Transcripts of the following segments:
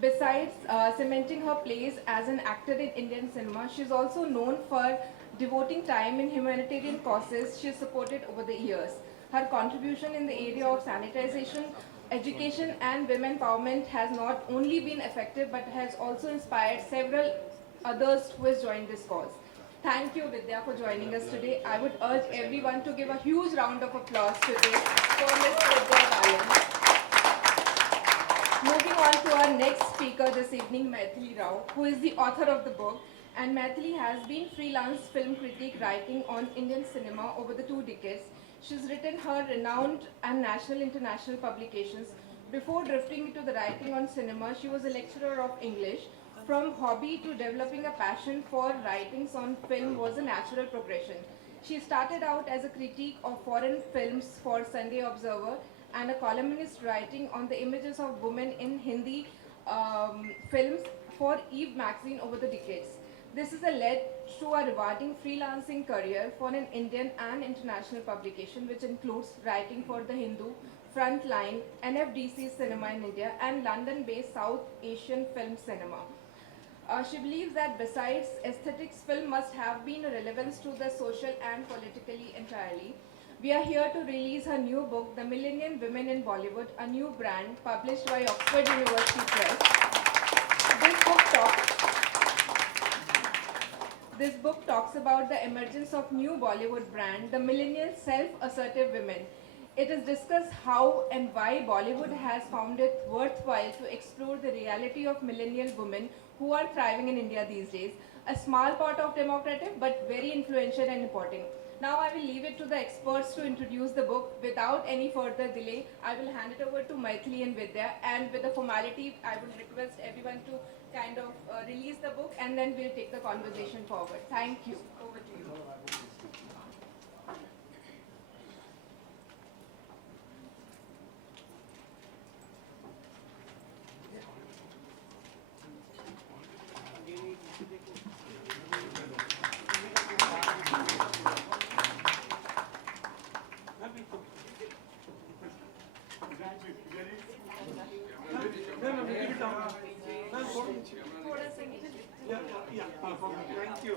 Besides cementing her place as an actor in Indian cinema, she is also known for devoting time in humanitarian causes she has supported over the years. Her contribution in the area of sanitization, education, and women empowerment has not only been effective but has also inspired several others who has joined this cause. Thank you, Vidya, for joining us today. I would urge everyone to give a huge round of applause today for Ms. Vidya Balan. Moving on to our next speaker this evening, Maithili Rao, who is the author of the book. And Maithili has been freelance film critic writing on Indian cinema over the 2 decades. She's written her renowned and national international publications. Before drifting into the writing on cinema, she was a lecturer of English. From hobby to developing a passion for writings on film was a natural progression. She started out as a critique of foreign films for Sunday Observer and a columnist writing on the images of women in Hindi films for Eve magazine over the decades. This has led to a rewarding freelancing career for an Indian and international publication, which includes writing for The Hindu, Frontline, NFDC Cinema in India, and London-based South Asian Film Cinema. She believes that besides aesthetics, film must have been a relevance to the social and politically entirely. We are here to release her new book, The Millennial Women in Bollywood, a new brand published by Oxford University Press. This book talks this book talks about the emergence of new Bollywood brand, the millennial self-assertive women. It is discussed how and why Bollywood has found it worthwhile to explore the reality of millennial women who are thriving in India these days. A small part of democratic but very influential and important. Now I will leave it to the experts to introduce the book. Without any further delay, I will hand it over to Maithili and Vidya, and with the formality, I will request everyone to kind of release the book, and then we'll take the conversation forward. Thank you. Over to you. Thank you.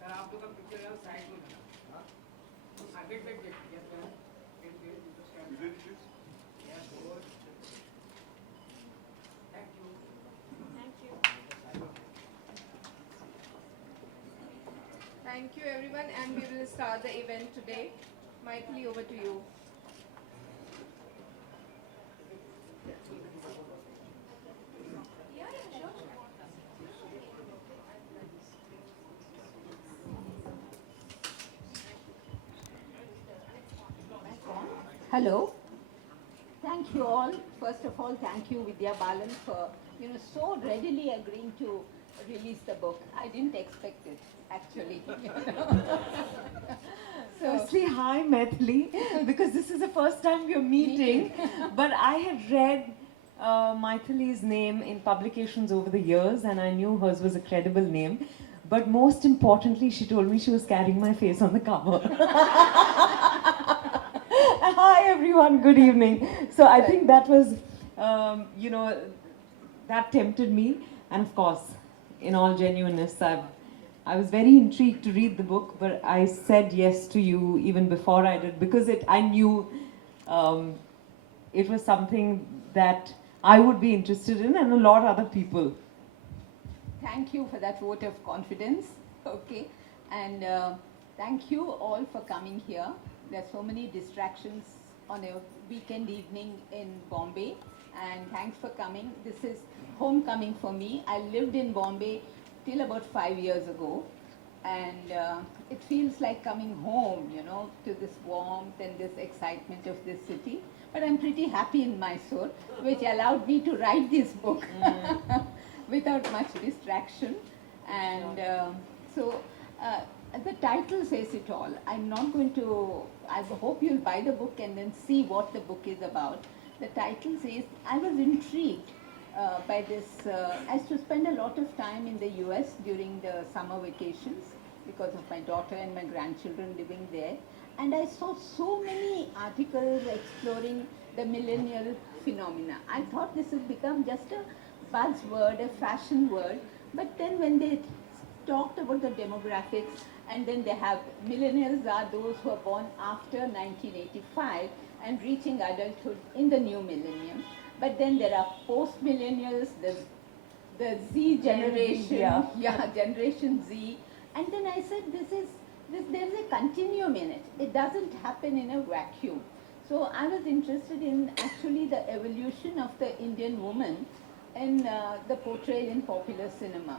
Sir आप लोग का picture यार side में है आगे पे देखिए sir Thank you, everyone, and we will start the event today. Maithili, over to you. Hello. Thank you all. First of all, thank you, Vidya Balan, for so readily agreeing to release the book. I didn't expect it, actually. Firstly, hi Maithili, because this is the first time we're meeting, but I had read Maithili's name in publications over the years, and I knew hers was a credible name. But most importantly, she told me she was carrying my face on the cover. Hi everyone, good evening. So I think that was, that tempted me. And of course, in all genuineness, I was very intrigued to read the book, but I said yes to you even before I did, because I knew it was something that I would be interested in, and a lot of other people. Thank you for that vote of confidence. Okay. And thank you all for coming here. There are so many distractions on a weekend evening in Bombay, and thanks for coming. This is homecoming for me. I lived in Bombay till about 5 years ago, and it feels like coming home, to this warmth and this excitement of this city. But I'm pretty happy in Mysore, which allowed me to write this book without much distraction. And the title says it all. I'm not going to, I hope you'll buy the book and then see what the book is about. The title says, I was intrigued by this. I used to spend a lot of time in the US during the summer vacations, because of my daughter and my grandchildren living there. And I saw so many articles exploring the millennial phenomena. I thought this would become just a buzzword, a fashion word. But then when they talked about the demographics, and then they have millennials are those who are born after 1985 and reaching adulthood in the new millennium. But then there are post-millennials, the Z generation, Generation Z. And then I said, there's a continuum in it. It doesn't happen in a vacuum. So I was interested in actually the evolution of the Indian woman in the portrayal in popular cinema.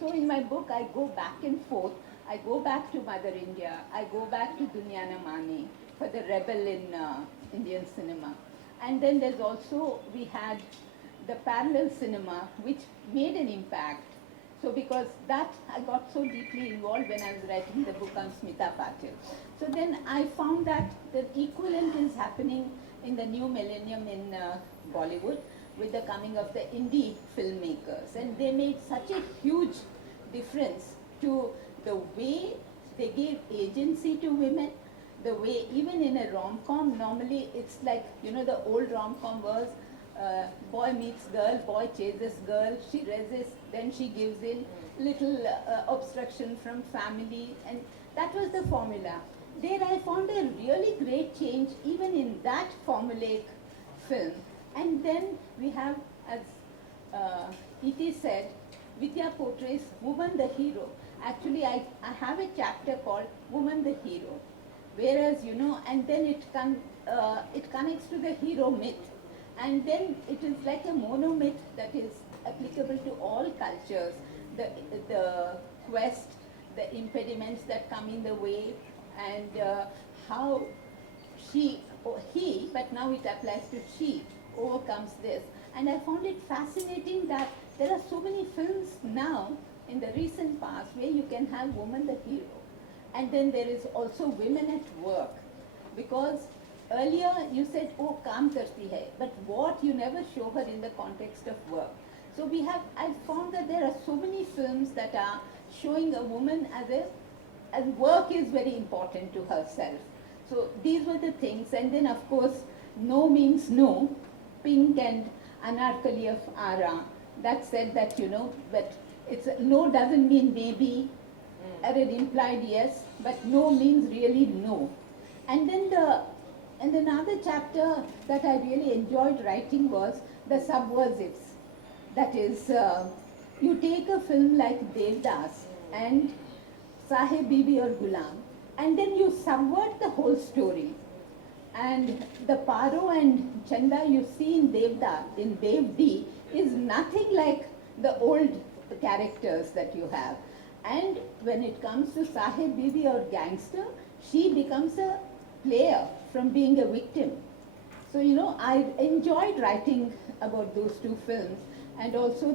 So in my book, I go back and forth. I go back to Mother India. I go back to Dunyana Mani for the rebel in Indian cinema. And then there's also, we had the parallel cinema, which made an impact. So because that, I got so deeply involved when I was writing the book on Smita Patil. So then I found that the equivalent is happening in the new millennium in Bollywood, with the coming of the indie filmmakers. And they made such a huge difference to the way they gave agency to women, the way even in a rom-com, normally it's like, the old rom-com was boy meets girl, boy chases girl, she resists, then she gives in, little obstruction from family, and that was the formula. There I found a really great change even in that formulaic film. And then we have, as E.T. said, Vidya portrays woman the hero. Actually, I have a chapter called Woman the Hero. Whereas, and then it connects to the hero myth. And then it is like a monomyth that is applicable to all cultures. The quest, the impediments that come in the way, and how he, but now it applies to she, overcomes this. And I found it fascinating that there are so many films now in the recent past where you can have woman the hero. And then there is also women at work. Because earlier you said, oh, kaam karti hai, but what, you never show her in the context of work. So I found that there are so many films that are showing a woman as work is very important to herself. So these were the things. And then of course, no means no. Pink and Anarkali of Ara, that said that, but it's no doesn't mean maybe, or an implied yes, but no means really no. And then another chapter that I really enjoyed writing was the subversives. That is, you take a film like Devdas and Sahib Bibi or Gulam, and then you subvert the whole story. And the Paro and Chanda you see in Devdi is nothing like the old characters that you have. And when it comes to Sahib Bibi or gangster, she becomes a player from being a victim. So, I enjoyed writing about those two films, and also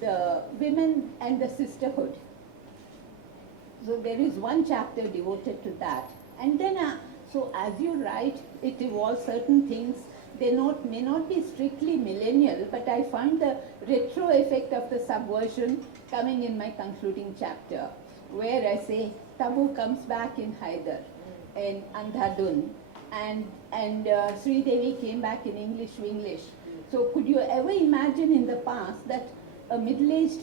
the women and the sisterhood. So there is one chapter devoted to that. And then, so as you write, it evolves certain things. They may not be strictly millennial, but I find the retro effect of the subversion coming in my concluding chapter, where I say Tabu comes back in Haider, in Andhadhun, and Sridevi came back in English. So could you ever imagine in the past that a middle-aged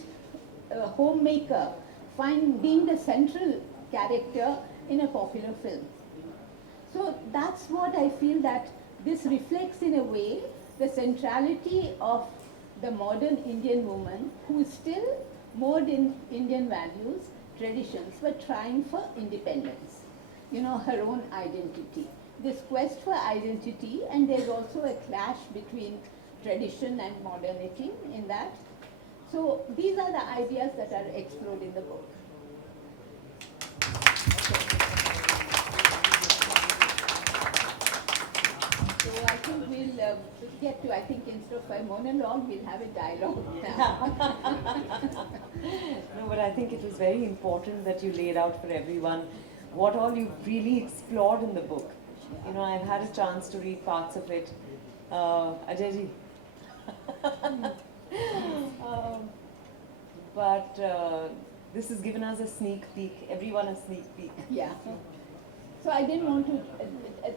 homemaker being the central character in a popular film? So that's what I feel that this reflects in a way the centrality of the modern Indian woman who is still moored in Indian values, traditions, but trying for independence, her own identity. This quest for identity, and there's also a clash between tradition and modernity in that. So these are the ideas that are explored in the book. So I think we'll get to, instead of a monologue, we'll have a dialogue now. No, but I think it was very important that you laid out for everyone what all you really explored in the book. I've had a chance to read parts of it. Ajayji. But this has given us a sneak peek, everyone a sneak peek. Yeah. So I didn't want to,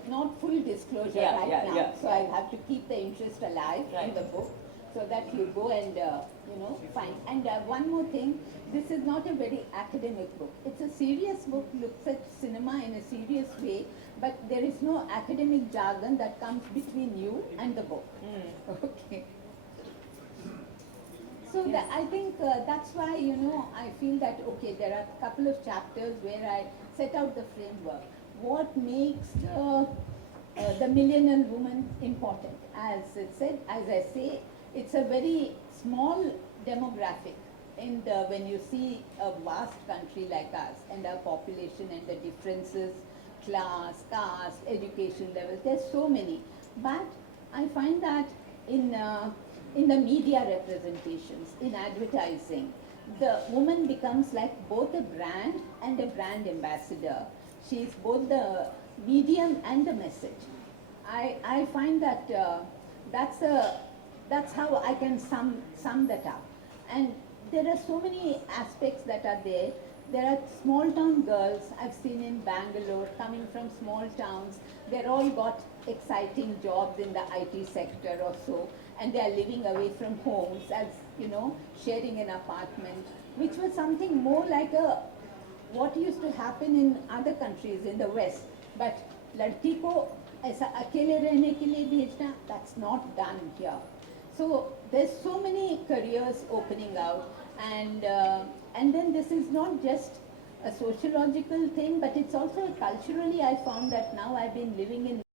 not full disclosure Yeah, right yeah, now. yeah, So yeah. I have to keep the interest alive in Right. the book, so that you go and find. And one more thing, this is not a very academic book. It's a serious book, looks at cinema in a serious way, but there is no academic jargon that comes between you and the book. Okay. So that, I think that's why, I feel that, okay, there are a couple of chapters where I set out the framework. What makes the millennial woman important? As it said, as I say, it's a very small demographic when you see a vast country like us and our population and the differences, class, caste, education level, there's so many. But I find that in the media representations, in advertising, the woman becomes like both a brand and a brand ambassador. She is both the medium and the message. I find that that's how I can sum that up. And there are so many aspects that are there. There are small town girls I've seen in Bangalore coming from small towns. They're all got exciting jobs in the IT sector or so, and they are living away from homes, as sharing an apartment, which was something more like what used to happen in other countries in the West. But ladki ko aisa akele rehne ke liye bhejna, that's not done here. So there's so many careers opening out, and then this is not just a sociological thing, but it's also culturally. I found that now I've been living in